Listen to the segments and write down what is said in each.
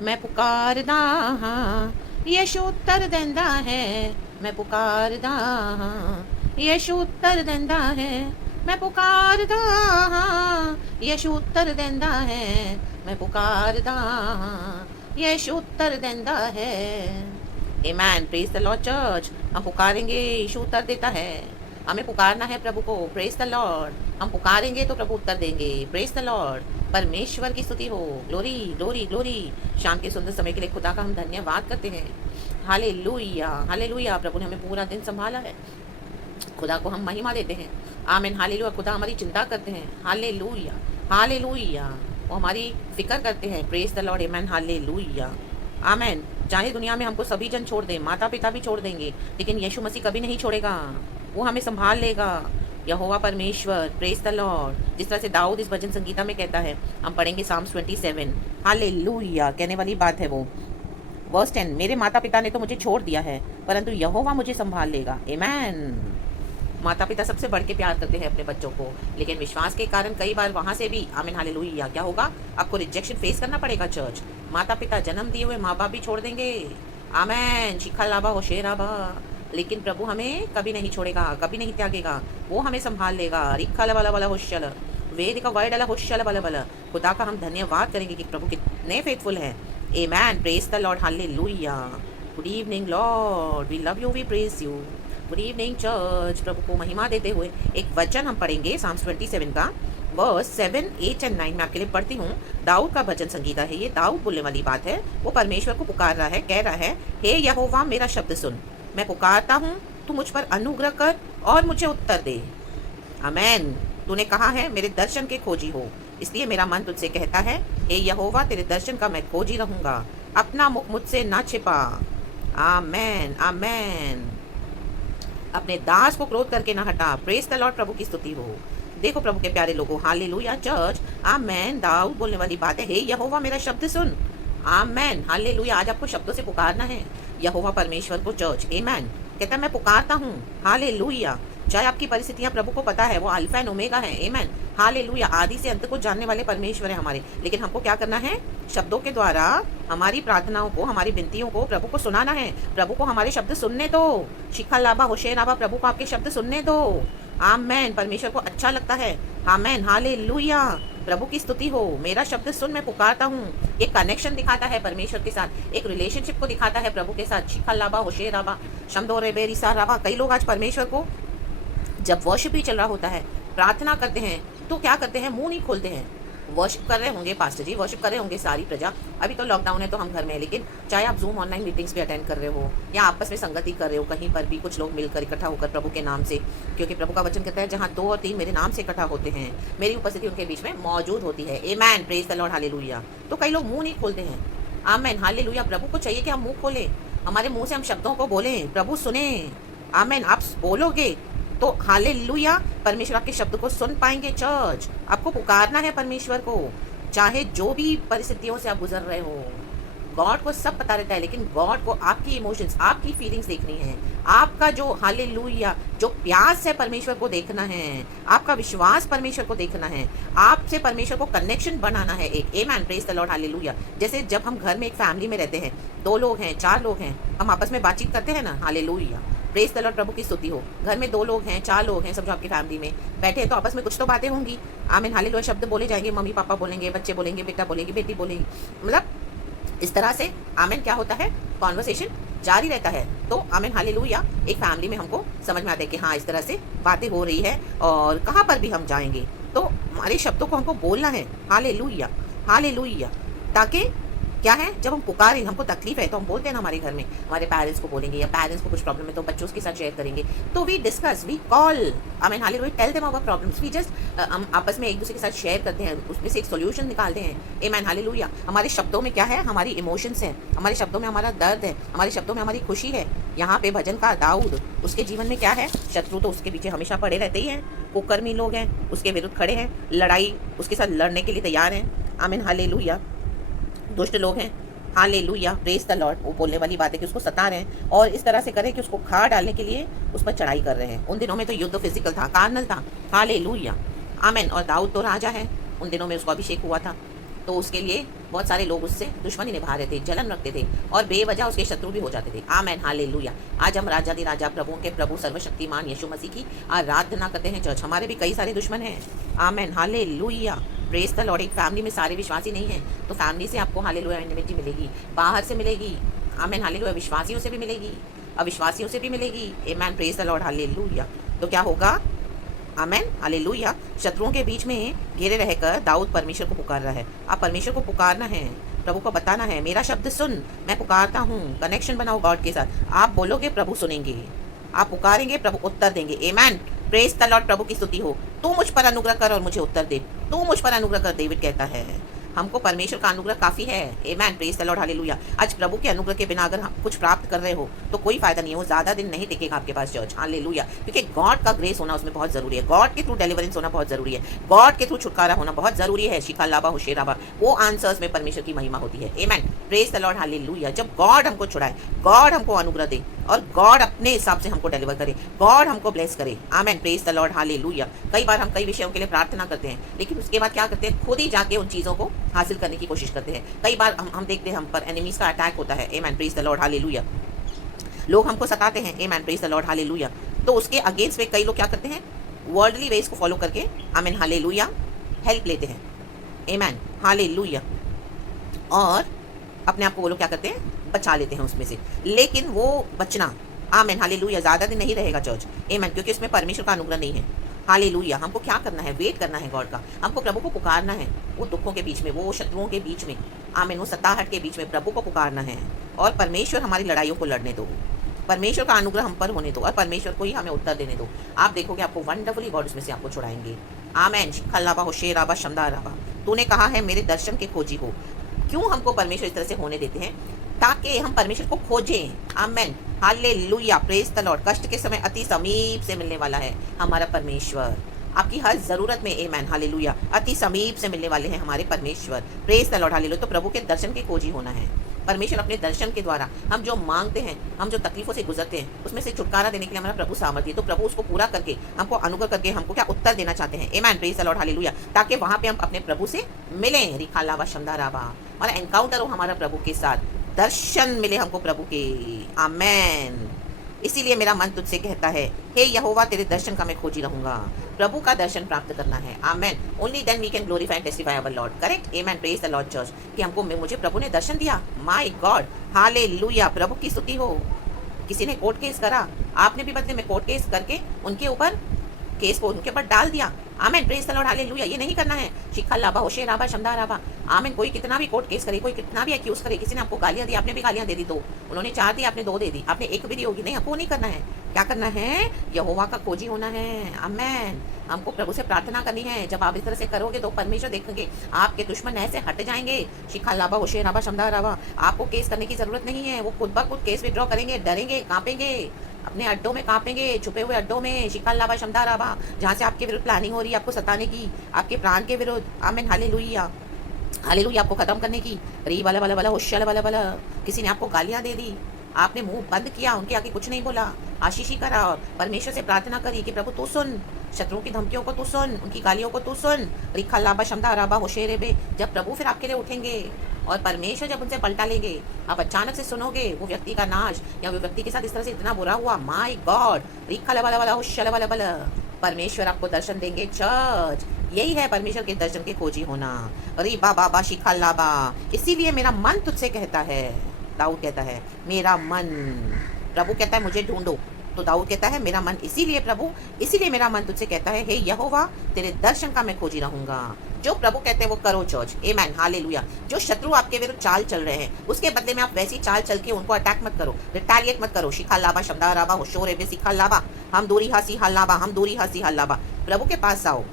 मैं पुकारदा हाँ, यीशु उत्तर देंदा है। मैं पुकारदा हाँ, यीशु उत्तर देंदा है। मैं पुकारदा हाँ, यीशु उत्तर देंदा है। मैं पुकारदा हाँ, यीशु उत्तर देंदा है। आमेन, प्रेज द लॉर्ड चर्च। हम पुकारेंगे, यीशु उत्तर देता है। हमें पुकारना है प्रभु को, प्रेज द लॉर्ड। हम पुकारेंगे तो प्रभु उत्तर देंगे, प्रेज द लॉर्ड। परमेश्वर की स्तुति हो, ग्लोरी ग्लोरी ग्लोरी। शाम के सुंदर समय के लिए खुदा का हम धन्यवाद करते हैं। Hallelujah hallelujah. प्रभु ने हमें पूरा दिन संभाला है, खुदा को हम महिमा देते हैं। आमीन हालेलुया। खुदा हमारी चिंता करते हैं, हालेलुया हालेलुया। वो हमारी फिक्र करते हैं, प्रेज द लॉर्ड, आमीन हालेलुया आमीन। चाहे दुनिया में हमको सभी जन छोड़ दें, माता पिता भी छोड़ देंगे, लेकिन यीशु मसीह कभी नहीं छोड़ेगा, वो हमें संभाल लेगा। यहोवा परमेश्वर, प्रेज द लॉर्ड। जिस तरह से दाऊद इस भजन संगीता में कहता है, हम पढ़ेंगे साम्स 27। हालेलुया कहने वाली बात है वो। वर्स 10, मेरे माता पिता ने तो मुझे छोड़ दिया है, परंतु यहोवा मुझे संभाल लेगा। आमीन। माता पिता सबसे बढ़ के प्यार करते हैं अपने बच्चों को, लेकिन विश्वास के कारण कई बार वहाँ से भी, आमीन हालेलुया, क्या होगा? आपको रिजेक्शन फेस करना पड़ेगा। चर्च, माता पिता, जन्म दिए हुए माँ बाप भी छोड़ देंगे। आमीन, शिखा लाभा होशेराबा। लेकिन प्रभु हमें कभी नहीं छोड़ेगा, कभी नहीं त्यागेगा, वो हमें संभाल लेगा। रिखा वाला वाला होशल, वेद का वर्ड अला होशल बला बला। खुदा का हम धन्यवाद करेंगे कि प्रभु कितने फेथफुल हैं। Amen, praise the Lord, hallelujah. Good evening Lord, we love you, we praise you. Good evening church. प्रभु को महिमा देते हुए एक वचन हम पढ़ेंगे साम्स 27 का, वर्स 7, 8 और 9 मैं आपके लिए पढ़ती हूँ। दाऊद का भजन संगीता है ये, दाऊद बोलने वाली बात है। वो परमेश्वर को पुकार रहा है, कह रहा है, हे यहोवा मेरा शब्द सुन, मैं पुकारता हूँ, तू मुझ पर अनुग्रह कर और मुझे उत्तर दे। आमीन। तूने कहा है मेरे दर्शन के खोजी हो, इसलिए मेरा मन तुझसे कहता है, हे यहोवा तेरे दर्शन का मैं खोजी रहूंगा, अपना मुख मुझसे ना छिपा। आमीन आमीन। अपने दास को क्रोध करके ना हटा। प्रेज द लॉर्ड, प्रभु की स्तुति हो। देखो प्रभु के प्यारे लोगों, हालेलुया चर्च, आमेन। दाऊद बोलने वाली बात है, हे यहोवा मेरा शब्द सुन। Amen hallelujah. आज आपको शब्दों से पुकारना है यहोवा परमेश्वर को। चर्च, आमेन। कहता है मैं पुकारता हूँ, हालेलुया। चाहे आपकी परिस्थितियां, प्रभु को पता है वो अल्फा एंड ओमेगा है। Amen hallelujah. आदि से अंत को जानने वाले परमेश्वर है हमारे। लेकिन हमको क्या करना है? शब्दों के द्वारा हमारी प्रार्थनाओं को, हमारी विनतियों को प्रभु को सुनाना है। प्रभु को हमारे शब्द सुनने दो। शिखा लाभा होशेराबा, प्रभु को आपके शब्द सुनने दो। आमेन। परमेश्वर को अच्छा लगता है। Amen hallelujah. प्रभु की स्तुति हो। मेरा शब्द सुन, मैं पुकारता हूँ। एक कनेक्शन दिखाता है परमेश्वर के साथ, एक रिलेशनशिप को दिखाता है प्रभु के साथ। शिखा लाभा होशेराबा, शमदोरे बेरिसा राबा। कई लोग आज परमेश्वर को, जब वर्शिप भी चल रहा होता है, प्रार्थना करते हैं, तो क्या करते हैं? मुंह नहीं खोलते हैं। वर्शिप कर रहे होंगे पास्टर जी, वर्शिप कर रहे होंगे सारी प्रजा, अभी तो लॉकडाउन है तो हम घर में हैं, लेकिन चाहे आप जूम ऑनलाइन मीटिंग्स भी अटेंड कर रहे हो या आपस में संगति कर रहे हो, कहीं पर भी कुछ लोग मिलकर इकट्ठा होकर प्रभु के नाम से, क्योंकि प्रभु का वचन कहता है जहाँ 2 और 3 मेरे नाम से इकट्ठा होते हैं, मेरी उपस्थिति उनके बीच में मौजूद होती है। आमेन, प्रेज द लॉर्ड, हालेलुया। तो कई लोग मुंह नहीं खोलते हैं। Amen hallelujah. प्रभु को चाहिए कि हम मुंह खोलें, हमारे मुंह से हम शब्दों को बोलें, प्रभु सुने। आमेन। आप बोलोगे तो हालेलुया, परमेश्वर आपके शब्द को सुन पाएंगे। चर्च, आपको पुकारना है परमेश्वर को, चाहे जो भी परिस्थितियों से आप गुजर रहे हो। गॉड को सब पता रहता है, लेकिन गॉड को आपकी इमोशंस, आपकी फीलिंग्स देखनी है। आपका जो हालेलुया, जो प्यास है परमेश्वर को देखना है, आपका विश्वास परमेश्वर को देखना है, आपसे परमेश्वर को कनेक्शन बनाना है एक। आमेन, प्रेज द लॉर्ड, हालेलुया। जैसे जब हम घर में एक फैमिली में रहते हैं, 2 लोग हैं, 4 लोग हैं, हम आपस में बातचीत करते हैं ना, हालेलुया, प्रेज द लॉर्ड, प्रभु की स्तुति हो। घर में 2 लोग हैं, 4 लोग हैं, सब जो आपकी फैमिली में बैठे हैं, तो आपस में कुछ तो बातें होंगी। आमीन हालेलुया। शब्द बोले जाएंगे, मम्मी पापा बोलेंगे, बच्चे बोलेंगे, बेटा बोलेंगे, बेटी बोलेंगी, मतलब इस तरह से। आमीन, क्या होता है? कॉन्वर्सेशन जारी रहता है। तो आमीन हालेलुया, एक फैमिली में हमको समझ में आता है कि हाँ, इस तरह से बातें हो रही है, और कहाँ पर भी हम जाएंगे तो हमारे शब्दों को हमको बोलना है। Hallelujah hallelujah. ताकि क्या है, जब हम पुकारें, हमको तकलीफ है, तो हम बोलते हैं ना हमारे घर में, हमारे पेरेंट्स को बोलेंगे, या पेरेंट्स को कुछ प्रॉब्लम है तो बच्चों के साथ शेयर करेंगे, तो we discuss, we call, amen hallelujah, tell them our problems, we just, हम आपस में एक दूसरे के साथ शेयर करते हैं, उसमें से एक सोल्यूशन निकालते हैं। आमीन हालेलुया। हमारे शब्दों में क्या है? हमारी इमोशंस है, हमारे शब्दों में हमारा दर्द है, हमारे शब्दों में हमारी खुशी है। यहाँ पे भजन का दाऊद, उसके जीवन में क्या है? शत्रु तो उसके पीछे हमेशा पड़े रहते ही हैं, कुकर्मी लोग हैं, उसके विरुद्ध खड़े हैं, लड़ाई उसके साथ लड़ने के लिए तैयार हैं। आमीन हालेलुया। दुष्ट लोग हैं, हालेलुया, प्रेज द लॉर्ड। वो बोलने वाली बात है कि उसको सता रहे हैं, और इस तरह से करें कि उसको खा डालने के लिए उस पर चढ़ाई कर रहे हैं। उन दिनों में तो युद्ध फिजिकल था, कार्नल था। हालेलुया, आमीन। और दाऊद तो राजा है, उन दिनों में उसको अभिषेक हुआ था। तो उसके लिए बहुत सारे लोग उससे दुश्मनी निभा रहे थे, जलन रखते थे और बेवजह उसके शत्रु भी हो जाते थे। आमेन, हालेलुया। आज हम राजा प्रभुओं के प्रभु सर्वशक्तिमान यीशु मसीह की आराधना करते हैं चर्च। हमारे भी कई सारे दुश्मन हैं। आमेन, हालेलुया। Praise the Lord. एक फैमिली में सारे विश्वासी नहीं है तो फैमिली से आपको हालेलुया इंटिमेटी मिलेगी, बाहर से मिलेगी। आमेन, हालेलुया। विश्वासियों से भी मिलेगी, अविश्वासियों से भी मिलेगी। आमेन, प्रेज द लॉर्ड, हालेलुया। तो क्या होगा? आमेन, हालेलुया। शत्रुओं के बीच में घिरे रहकर दाऊद परमेश्वर को पुकार रहा है। आप परमेश्वर को पुकारना है, प्रभु को बताना है, मेरा शब्द सुन, मैं पुकारता हूँ। कनेक्शन बनाओ गॉड के साथ। आप बोलोगे, प्रभु सुनेंगे। आप पुकारेंगे, प्रभु उत्तर देंगे। आमेन, प्रेज द लॉर्ड। प्रभु की स्तुति हो। तू मुझ पर अनुग्रह कर और मुझे उत्तर दे। तू मुझ पर अनुग्रह कर, डेविड कहता है। हमको परमेश्वर का अनुग्रह काफ़ी है। आमेन, प्रेज द लॉर्ड, हालेलुया। आज प्रभु के अनुग्रह के बिना अगर हम कुछ प्राप्त कर रहे हो तो कोई फायदा नहीं है, वो ज़्यादा दिन नहीं टिकेगा आपके पास चर्च। हालेलुया। क्योंकि गॉड का ग्रेस होना उसमें बहुत ज़रूरी है। गॉड के थ्रू डिलीवरेंस होना बहुत ज़रूरी है। गॉड के थ्रू छुटकारा होना बहुत ज़रूरी है। शिखा लाभा होशेराबा, वो आंसर्स में परमेश्वर की महिमा होती है। आमेन, प्रेज द लॉर्ड, हालेलुया। जब गॉड हमको छुड़ाए, गॉड हमको अनुग्रह दे और गॉड अपने हिसाब से हमको डिलीवर करे, गॉड हमको ब्लेस करे। आमेन, प्रेज द लॉर्ड, हालेलुया। कई बार हम कई विषयों के लिए प्रार्थना करते हैं लेकिन उसके बाद क्या करते हैं? खुद ही जाके उन चीज़ों को हासिल करने की कोशिश करते हैं। कई बार हम देखते हैं हम पर एनिमीज का अटैक होता है। आमेन, प्रेज द लॉर्ड, हालेलुया। लोग हमको सताते हैं। आमेन, प्रेज द लॉर्ड, हालेलुया। तो उसके अगेंस्ट में कई लोग क्या करते हैं? वर्ल्डली वेज को फॉलो करके, आमेन, हालेलुया, हेल्प लेते हैं। आमेन, हालेलुया। और अपने आप को वो लोग क्या करते हैं? बचा लेते हैं उसमें से। लेकिन वो बचना, आमेन, हालेलुया, ज़्यादा दिन नहीं रहेगा चर्च। आमेन, क्योंकि उसमें परमेश्वर का अनुग्रह नहीं है। हालेलुया। हमको क्या करना है? वेट करना है गॉड का। हमको प्रभु को पुकारना है, वो दुखों के बीच में, वो शत्रुओं के बीच में, आमीन, वो सताहट के बीच में प्रभु को पुकारना है। और परमेश्वर हमारी लड़ाइयों को लड़ने दो, परमेश्वर का अनुग्रह हम पर होने दो और परमेश्वर को ही हमें उत्तर देने दो। आप देखोगे आपको वंडरफुली गॉड उसमें से आपको छुड़ाएंगे। आमेन, खल्लाबा हो शेराबा शमदाराबा। तूने कहा है मेरे दर्शन के खोजी हो। क्यों हमको परमेश्वर इस तरह से होने देते हैं? ताकि हम परमेश्वर को खोजें। आमेन, हालेलुया, प्रेज द लॉर्ड। कष्ट के समय अति समीप से मिलने वाला है हमारा परमेश्वर। आपकी हर जरूरत में, आमेन, हालेलुया, अति समीप से मिलने वाले हैं हमारे परमेश्वर। Praise the Lord, hallelujah. तो प्रभु के दर्शन के खोजी होना है। परमेश्वर अपने दर्शन के द्वारा हम जो मांगते हैं, हम जो तकलीफों से गुजरते हैं, उसमें से छुटकारा देने के लिए हमारा प्रभु सामर्थ्य है। तो प्रभु उसको पूरा करके हमको अनुग्रह करके हमको क्या उत्तर देना चाहते हैं। आमेन, प्रेज द लॉर्ड, हालेलुया। ताकि वहां पे हम अपने प्रभु से मिलें। रिखा लावा शमदाराबा, और एनकाउंटर हो हमारा प्रभु के साथ, दर्शन मिले हमको प्रभु के। आमेन। इसीलिए मेरा मन तुझसे कहता है, हे यहोवा, तेरे दर्शन का मैं खोजी रहूंगा। प्रभु का दर्शन प्राप्त करना है। Amen. Only then we can glorify and testify our Lord. Correct. Amen, praise the Lord church. कि हमको मुझे प्रभु ने दर्शन दिया। माय गॉड, हालेलुया, प्रभु की स्तुति हो। किसी ने कोर्ट केस करा, आपने भी बदले में कोर्ट केस करके उनके ऊपर केस को उनके ऊपर डाल दिया। आमेन, प्रेज द लॉर्ड, हालेलुया। ये नहीं करना है। शिखा लाभा होशे राभा शमदा राभा। आमेन। कोई कितना भी कोर्ट केस करे, कोई कितना भी एक्यूज करे, किसी ने आपको गालियां दी, आपने भी गालियां दे दी, दो, उन्होंने 4 दी, आपने 2 दे दी, आपने 1 भी दी होगी, नहीं, आपको नहीं करना है। क्या करना है? यहोवा का खोजी होना है। आमेन। हमको प्रभु से प्रार्थना करनी है। जब आप इस तरह से करोगे तो परमेश्वर देखेंगे, आपके दुश्मन ऐसे हट जाएंगे। शिखा लाभा होशे राभा शमदा राभा। आपको केस करने की जरूरत नहीं है। वो खुद ब खुद केस विड्रॉ करेंगे, डरेंगे, कांपेंगे, अपने अड्डों में कांपेंगे, छुपे हुए अड्डों में। शिखा लाभा शमदा राभा, जहाँ से आपके विरुद्ध प्लानिंग हो रही है आपको सताने की, आपके प्राण के विरुद्ध। आमीन, हालेलुया, हालेलुया, आपको खत्म करने की। री वाला वाला वाला होशल वाला वाला। किसी ने आपको गालियां दे दी, आपने मुंह बंद किया, उनके आगे कुछ नहीं बोला, आशीष ही करा और परमेश्वर से प्रार्थना करी कि प्रभु तू सुन, शत्रुओं की धमकियों को तू सुन, उनकी गालियों को तू सुन। रिखा लाभा शमदा राभा होशेरे बे। जब प्रभु फिर आपके लिए उठेंगे और परमेश्वर जब उनसे पलटा लेंगे, आप अचानक से सुनोगे वो व्यक्ति का नाश, या वो व्यक्ति के साथ इस तरह से इतना बुरा हुआ। माय गॉड, रिखा लाभा वाला होशल वाला वाला। परमेश्वर आपको दर्शन देंगे चर्च। यही है परमेश्वर के दर्शन के खोजी होना। अरे बाबा शिखा लाभा। इसीलिए मेरा मन तुझसे कहता है, दाऊद कहता है मेरा मन, प्रभु कहता है मुझे ढूंढो, तो दाऊद कहता है मेरा मन, इसीलिए प्रभु, इसीलिए मेरा मन तुझसे कहता है, हे यहोवा, तेरे दर्शन का मैं खोजी रहूंगा। जो प्रभु कहते हैं वो करो चर्च। Amen, hallelujah. जो शत्रु आपके विरुद्ध चाल चल रहे हैं, उसके बदले में आप वैसी चाल चल के उनको अटैक मत करो, रिटेलिएट मत करो। शिखा लाभा शब्दा राभा होशोरे बे शिखा लाभा, हम दूरी हासी हल्लाबा, हम दूरी हासी हल्लाबा। प्रभु के पास आओ,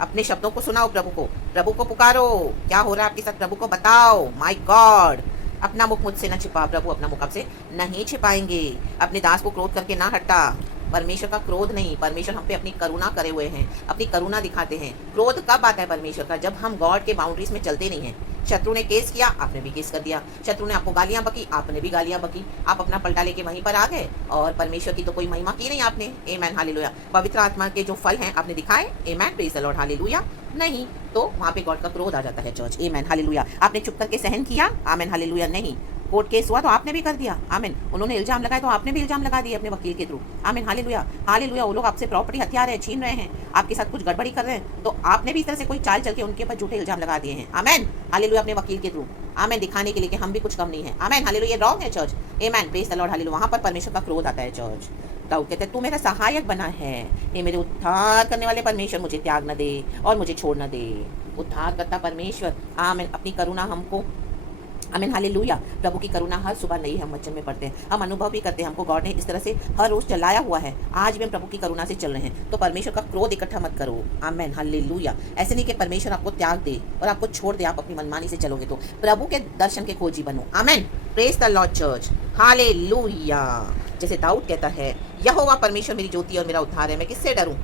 अपने शब्दों को सुनाओ, प्रभु को पुकारो। क्या हो रहा है आपके साथ, प्रभु को बताओ। माय गॉड, अपना मुख मुझसे न छिपा। प्रभु अपना मुख आपसे नहीं छिपाएंगे। अपने दास को क्रोध करके ना हटा। परमेश्वर का क्रोध नहीं, परमेश्वर हम पे अपनी करुणा करे हुए हैं, अपनी करुणा दिखाते हैं। क्रोध कब आता है परमेश्वर का? जब हम गॉड के बाउंड्रीज में चलते नहीं हैं। शत्रु ने केस किया, आपने भी केस कर दिया। शत्रु ने आपको गालियां बकी, आपने भी गालियां बकी। आप अपना पलटा लेके वहीं पर आ गए और परमेश्वर की तो कोई महिमा की नहीं आपने। आमेन, हालेलुया। पवित्र आत्मा के जो फल हैं आपने दिखाए, आमेन, प्रेज द लॉर्ड, हालेलुया। नहीं तो वहां पे गॉड का क्रोध आ जाता है चर्च। Amen, hallelujah. आपने चुप करके सहन किया, आमेन, हालेलुया। नहीं, कोर्ट केस हुआ तो आपने भी कर दिया, आमीन। उन्होंने इल्जाम लगाया तो आपने भी इल्जाम लगा दिए अपने वकील के थ्रू, आमीन, हालेलुया, हालेलुया। वो लोग आपसे प्रॉपर्टी हथिया रहे हैं, छीन रहे हैं, आपके साथ कुछ गड़बड़ी कर रहे हैं, तो आपने भी इस तरह से कोई चाल चल के उनके ऊपर झूठे इल्जाम लगा दिए हैं, आमीन, हालेलुया, अपने वकील के थ्रू, आमीन, दिखाने के लिए कि हम भी कुछ कम नहीं है, आमीन, हालेलुया। रॉन्ग है चर्च, आमीन, प्रेज द लॉर्ड, हालेलुया। वहां पर परमेश्वर का क्रोध आता है चर्च। दाऊद कहते हैं तू मेरा सहायक बना है, ये मेरे उद्धार करने वाले परमेश्वर, मुझे त्याग न दे और मुझे छोड़ न दे। उद्धार करता परमेश्वर, आमीन, अपनी करुणा हमको, आमीन, हालेलुया। प्रभु की करुणा हर सुबह नई हम वचन में पढ़ते हैं, हम अनुभव भी करते हैं, हमको गॉड ने इस तरह से हर रोज चलाया हुआ है। आज भी हम प्रभु की करुणा से चल रहे हैं। तो परमेश्वर का क्रोध इकट्ठा मत करो, आमीन, हालेलुया। ऐसे नहीं कि परमेश्वर आपको त्याग दे और आपको छोड़ दे, आप अपनी मनमानी से चलोगे तो। प्रभु के दर्शन के खोजी बनो, आमीन, praise the Lord church, hallelujah. जैसे दाऊद कहता है, यहोवा परमेश्वर मेरी ज्योति और मेरा उद्धार है, मैं किससे डरूं?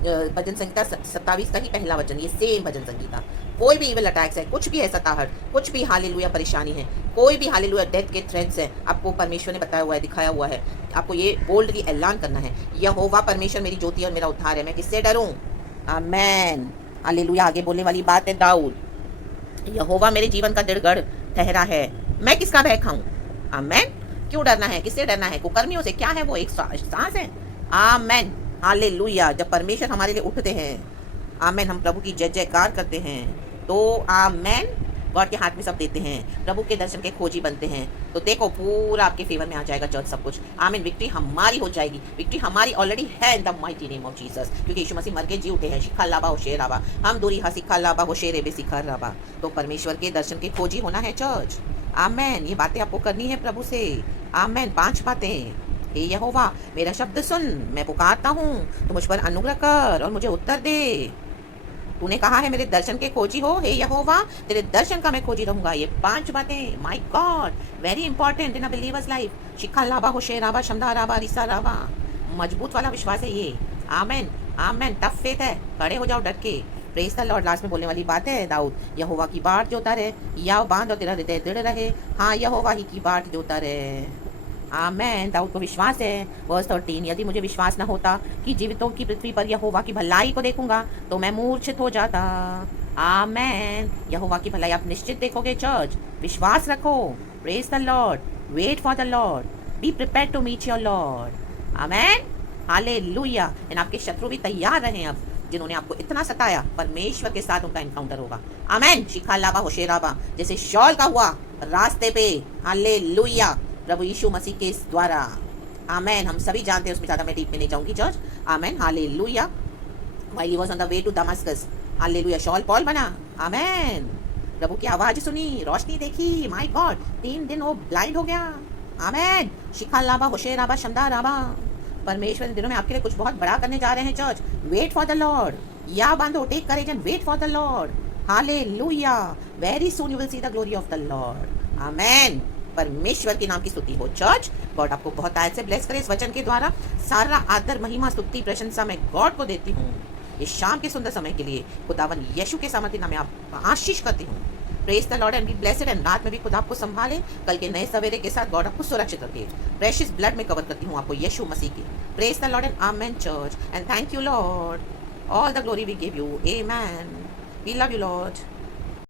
भजन संहिता 27 का ही पहला वचन, ये सेम भजन संहिता। कोई भी इविल अटैक्स है, कुछ भी है सताहट, कुछ भी हालेलुया परेशानी है, कोई भी हालेलुया डेथ के थ्रेट्स है, आपको परमेश्वर ने बताया हुआ है, दिखाया हुआ है। आपको ये बोल्डली ऐलान करना है, यहोवा परमेश्वर मेरी ज्योति और मेरा उद्धार है, मैं किससे डरूं? आमेन, हालेलुया। आगे बोलने वाली बात है दाऊद, यहोवा मेरे जीवन का दृढ़ ठहरा है, मैं किसका भय खाऊं? आमेन। क्यों डरना है? किससे डरना है? कुकर्मियों से। क्या है वो? एक सांस है। आमेन, हालेलुया। जब परमेश्वर हमारे लिए उठते हैं, आमेन, हम प्रभु की जय जयकार करते हैं, तो आमेन, गॉड के हाथ में सब देते हैं, प्रभु के दर्शन के खोजी बनते हैं, तो देखो पूरा आपके फेवर में आ जाएगा चर्च, सब कुछ, आमीन। विक्ट्री हमारी हो जाएगी, विक्ट्री हमारी ऑलरेडी है in the mighty name of Jesus, क्योंकि यीशु मसीह मर के जी उठे हैं। शिखा लाबा होशेर राबा, हम दूरी हा सिखा लाबा होशेर बे सिखा राबा। तो परमेश्वर के दर्शन के खोजी होना है चर्च, आमेन। ये बातें आपको करनी है प्रभु से, आमेन। 5 बातें। हे यहोवा मेरा शब्द सुन, मैं पुकारता हूँ, तो मुझ पर अनुग्रह कर और मुझे उत्तर दे। तूने कहा है मेरे दर्शन के खोजी हो, हे यहोवा तेरे दर्शन का मैं खोजी रहूंगा। ये 5 बातें, my God, very important in a believer's life. शिखा लाबा होशे राबा शमदा राबा रिसा राबा, मजबूत वाला विश्वास है ये, आमेन, आमेन। टफ फेथ है, खड़े हो जाओ डट के, प्रेज द लॉर्ड। लास्ट में बोलने वाली बात है दाऊद, यहोवा की बाट जोता रहे, या बांध और तेरा हृदय दृढ़ रहे, हाँ यहोवा ही की बाट जोता रहे, आमेन। दाऊद को विश्वास है, वर्स 13, यदि मुझे विश्वास न होता कि जीवितों की पृथ्वी पर यहोवा की भलाई को देखूंगा तो मैं मूर्छित हो जाता, आमेन। यहोवा की भलाई आप निश्चित देखोगे चर्च, विश्वास रखो, praise the Lord, wait for the Lord, be prepared to meet your Lord, amen, hallelujah. And आपके शत्रु भी तैयार रहे, अब जिन्होंने आपको इतना सताया, परमेश्वर के साथ उनका एनकाउंटर होगा, आमेन। शिखा लाबा होशेराबा, जैसे शॉल का हुआ रास्ते पे, हालेलुया, प्रभु यीशु मसीह के द्वारा, आमेन। हम सभी जानते हैं, उसमें ज़्यादा मैं डीप में नहीं जाऊंगी church, amen, hallelujah. While he was on the way to Damascus, hallelujah, Saul Paul बना, आमेन। प्रभु की आवाज़ सुनी, रोशनी देखी, माय गॉड, 3 दिन वो ब्लाइंड हो गया, आमेन। शिखा लाबा होशेराबा शमदा राबा। परमेश्वर इन दिनों में आपके लिए कुछ बहुत बड़ा करने जा रहे हैं church, wait for the Lord, या बांधो, take courage and wait for the Lord, hallelujah. Very soon you will see the glory of the Lord, amen. परमेश्वर के नाम की स्तुति हो चर्च। गॉड आपको बहुत आयत से ब्लेस करे इस वचन के द्वारा। सारा आदर, महिमा, स्तुति, प्रशंसा मैं गॉड को देती हूँ इस शाम के सुंदर समय के लिए। खुदावन यीशु के सामर्थ्य नाम में आप आशीष करती हूँ। Praise the Lord and be blessed. And रात में भी खुदा आपको संभाले, कल के नए सवेरे के साथ गॉड आपको सुरक्षित रखे। प्रेशियस ब्लड में कवर करती हूँ आपको यीशु मसीह की। Praise the Lord and amen church, and thank you Lord, all the glory we give you, amen. We love you Lord.